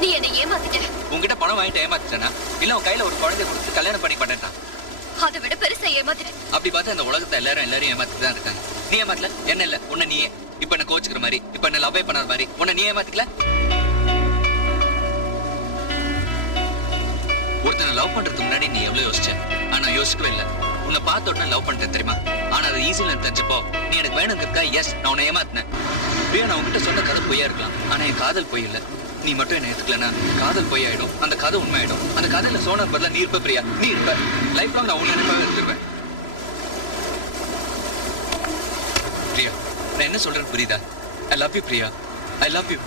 நீ என்னை ஏமாத்திட்ட. உன்கிட்ட பணம் வாங்கிட்டு ஏமாத்திட்டேனா இல்ல உன் கையில ஒரு குழந்தை கொடுத்து கல்யாணம் பண்ணி பண்ணேன்டா? அதை விட பெருசா ஏமாத்திட்ட. அப்படி பார்த்தா இந்த உலகத்தை எல்லாரும் ஏமாத்திட்டு தான் இருக்காங்க. நீ ஏமாத்தல, என்ன இல்ல உன்னை நீயே இப்ப என்ன கோச்சுக்கிற மாதிரி, இப்ப என்ன லவ்வே பண்ணாத மாதிரி உன்னை நீ ஏமாத்திக்கல. ஒருத்தனை லவ் பண்றதுக்கு முன்னாடி நீ எவ்வளவு யோசிச்ச? ஆனா யோசிக்கவே இல்ல. உன்னை பார்த்த உடனே லவ் பண்ணிட்டேன் தெரியுமா? ஆனா அது ஈஸியில தெரிஞ்சப்போ நீ எனக்கு வேணுங்கிறதுக்கா எஸ் நான் உன்னை ஏமாத்தினேன். பிரியா, நான் உன்கிட்ட சொன்ன கதை பொய்யா இருக்கலாம், ஆனா என் காதல் பொய் இல்ல. நீ மட்டும் என்ன எடுத்துக்கலன்னா காதல் பொய் ஆயிடும், அந்த கதை உண்மை ஆயிடும். அந்த கதையில சோனார் பதிலா நீ இருப்ப பிரியா, நீ இருப்ப. லைஃப் லாங் நான் உன்னை நினைப்பாவே இருந்துருவேன். பிரியா, நான் என்ன சொல்றேன்னு புரியுதா? I love you Priya, I love you.